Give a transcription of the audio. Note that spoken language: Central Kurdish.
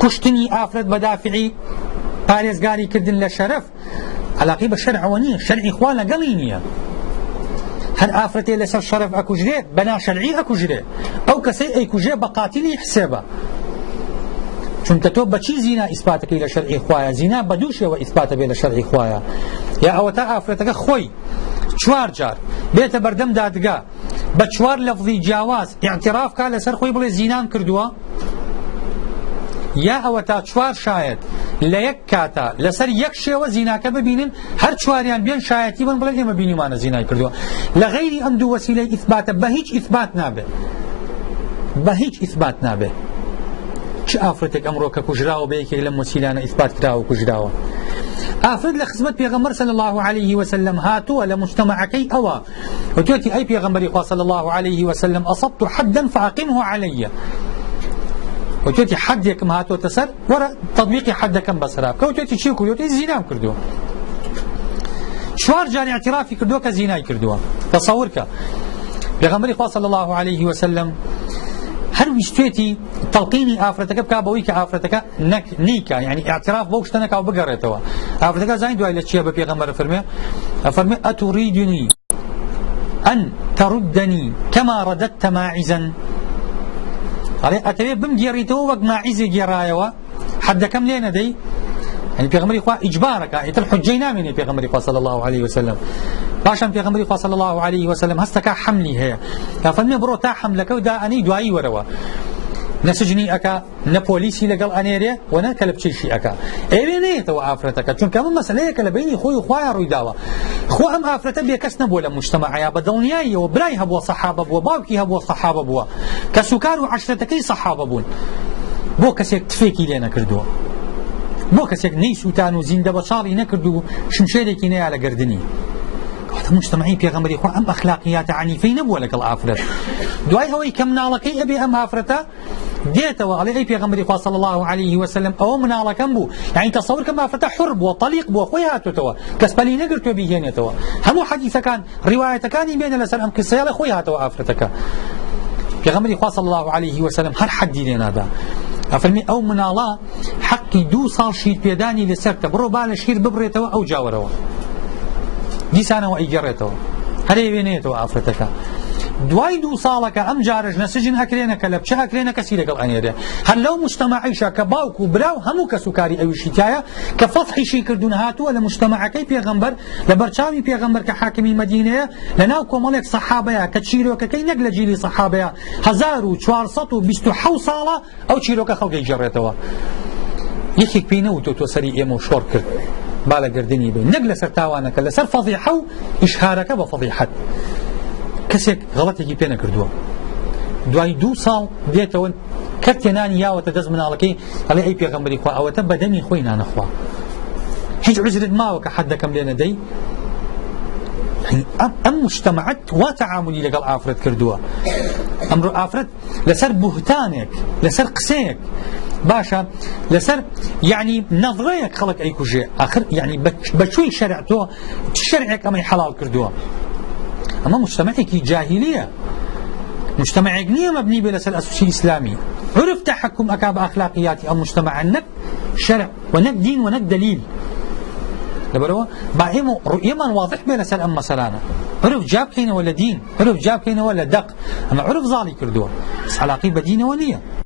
کوشتنی ئافرەت بەدافعی پارێزگاری کردن لە شەرەف علاقی بە شەرعەوە نییە، شەرعی خوا لەگەڵی نییە. هەر ئافرەتێ لەسەر شەرەف ئەکوژرێ بە ناشەرعی ئەکوژرێ، ئەو کەسەی ئەیکوژرێ بە قاتیلی حسێبە. چونکە تۆ بەچی زینا ئیسپاتەکەی لە شەرعی خوایە؟ زینا بە دوو شێوە ئیسپاتە بێ لە شەرعی خوایە. یا ئەوە تا ئافرەتەکە خۆی 4 جار بێتە بەردەم دادگا بە 4 لەفظی جیاواز ئیعتراف کا لەسەر خۆی بڵێ زینام کردووە، یا ئەوە تا 4 شایەت لە یەک کاتە لەسەر یەک شێوە زیناکە ببینن، هەر 4یان بێن شایەتی بن بڵێن ئێمە بینیمانە زینای کردووە. لە غەیری ئەم دوو وەسیلەی ئیثباتە بە هیچ ئیثبات نابێت، بە هیچ ئیثبات نابێت. چ ئافرەتێک ئەمڕۆ کە کوژراوە بە یەکێک لەم وەسیلانە ئیثبات کراوە کوژراوە؟ ئافرەت لە خزمەت پێغەمبەر صلی الله عليه وسلم هاتووە لە مجتەمەعەکەی ئەوە وتوێتی ئەی پێغەمبەری خوا صلی الله عليه وسلم أصبت حدا فأقمه علي، وتوێتی حەدێکم هاتۆتە سەر وەرە تەطبیقی حەدەکەم بەسەرا بکە. وتوێتی چی کردووە؟ زینام کردووە. 4 جار اعترافی کردووە کە زینای کردووە. تەسەوور کە پێغەمبەری خوا صلی الله عليه وسلم هەر ویستوێتی تەڵقینی ئافرەتەکە بکا بەوەی کە ئافرەتەکە نیکە، یعنی ئاعتراف بەو شتە نەکا و بگەڕێتەوە. ئافرەتەکە زانی دوای لە چییە بە پێغەمبەر فەرمێ ئەتوریدنی ئەن تەردنی کەما ڕەدەتە ماعیزەن، ئەڵێ ئەتەوێ بمگێڕیتەوە وەک ماعیزێ گێڕایەوە، حەدەکەم لێ نەدەی؟ یعنی پێغەمبەری خوا ئیجبارەکە، ئیتر حجەی نامێنێ پێغەمبەری خوا صلی الله عليه وسلم. باشم پێغەمبەری خوا صلی الله عليه وسلم هەستەکە حەملی هەیە، فەرمێ بڕۆ تا حەملەکە و دائەنەی دوایی وەرەوە، نەسجنی ئەکا نە پۆلیسی لەگەڵ ئەنێرێ و نە کە لە بچیشی ئەکا. ئێوێ نەیەتەوە ئافرەتەکە، چونکە ئەمە مەسەلەیەکە لە بینی خۆی و خوایە ڕوویداوە. خۆ ئەم ئافرەتە بێکەس نەبووە لە مجتەمەعەیە، بە دڵنیاییەوە برای هەبووە سەحابە بووە، باوکی هەبووە سەحابە بووە، کە سوکار و عەشرەتەکەی سەحابە بوون. بۆ کەسێک تفێکی لێ نەکردووە، بۆ کەسێک نەیسووتان و زیندە بە چاڵی نەکرد و شمشێرێکی نەیا لە گردنی. مجتمعی پێغەمبەری خوا ئەم ئەخلاقیاتە عنیفەی نەبووە لەگەڵ ئافرەت. دوای ئەوەی کە مناڵەکەی ئەبێ ئەم ئافرەتە دێتەوە ئەڵێ ئەی پێغەمبەری خوا صلی الله عليه وسلم ئەوە مناڵەکەم بوو، یعنی تەسەوور کە ئافرەتە حڕ بووە، تەلیق بووە، خۆی هاتوتەوە، کەس پەلی نەگرتووە بیهێنێتەوە. هەموو حەدیثەکان ڕیوایەتەکانی بێنە لەسەر ئەم قسەیە، خۆی هاتەوە ئافرەتەکە. پێغەمبەری خوا صلی الله عليه وسلم هەر حەدی لێ نادا. ئەفەرمی ئەو مناڵە حەقی 2 ساڵ شیر پێدانی لەسەرتە، بڕۆ با لە شیر ببڕێتەوە ئەو جاوەرەوە، دیسانەوە ئەیگەڕێتەوە، هەرێ وێنێتەوە ئافرەتەکە. دوای 2 ساڵەکە ئەم جارش نەسجن ئەکرێنە کە لە بچە ئەکرێنە کەسی لەگەڵ ئەنێرێ. هەر لەو مجتەمەعیشە کە باوک و براو هەموو کە سوکاری ئەویشی تایە کە فەتحیشی کردوون هاتووە لە مجتەمەعەکەی پێغەمبەر، لە بەرچاوی پێغەمبەر کە حاکمی مەدینەیە، لەناو کۆمەڵێک سەحابەیە کە چیرۆکەکەی نەک لە جیلی سەحابەیە 1427 ساڵە ئەو چیرۆکە خەڵکی جێڕێتەوە. یەکێک پێی نەوتۆ تۆ سەری ئێمە و شۆڕ کرد با لە گردنی بێ، نەک لەسەر تاوانەکە، لەسەر فەضیحە و ئیشهارەکە بە فەضیحەت. کەسێک غەڵەتێکی پێ نەکردووە، دوای 2 ساڵ دێتەوە کەرتێنانی یاوەتە دەست مناڵەکەی، ئەڵێ ئەی پێغەمبەری خوا ئەوەتە بەدەمی خۆی نانەخوا، هیچ عوزرت ماوە کە حەدەکەم لێ نەدەی. ئەم مجتەمەعەت وا تەعاملی لەگەڵ ئافرەت کردووە. ئەمڕۆ ئافرەت لەسەر بوهتانێک، لەسەر قسەیەک باشە، لەسەر یعنی نەظڕەیەک خەڵک ئەیکوژێ. ئاخر یعنی بەچووی شەرع تۆ شەرعێک ئەمەی حەڵال کردووە. ئەمە مجتەمەعێکی جاهیلیە، مجتەمەعێک نییە مەبنی بێ لەسەر ئەسوسی ئیسلامی. عرف تحكم ئەکا بە ئەخلاقیاتی ئەم مجتەمەعە، نەک شەرع و نەک دین و نەک دەلیل. لەبەرەوە با ئێمە ڕوئیەمان واضح بێ لەسەر ئەم مەسەلانە. عرف جا بکەینەوە لە دین، عرف جا بکەینەوە لە دەق. ئەمە عرف زاڵی کردووە، علاقی بە دینەوە نییە.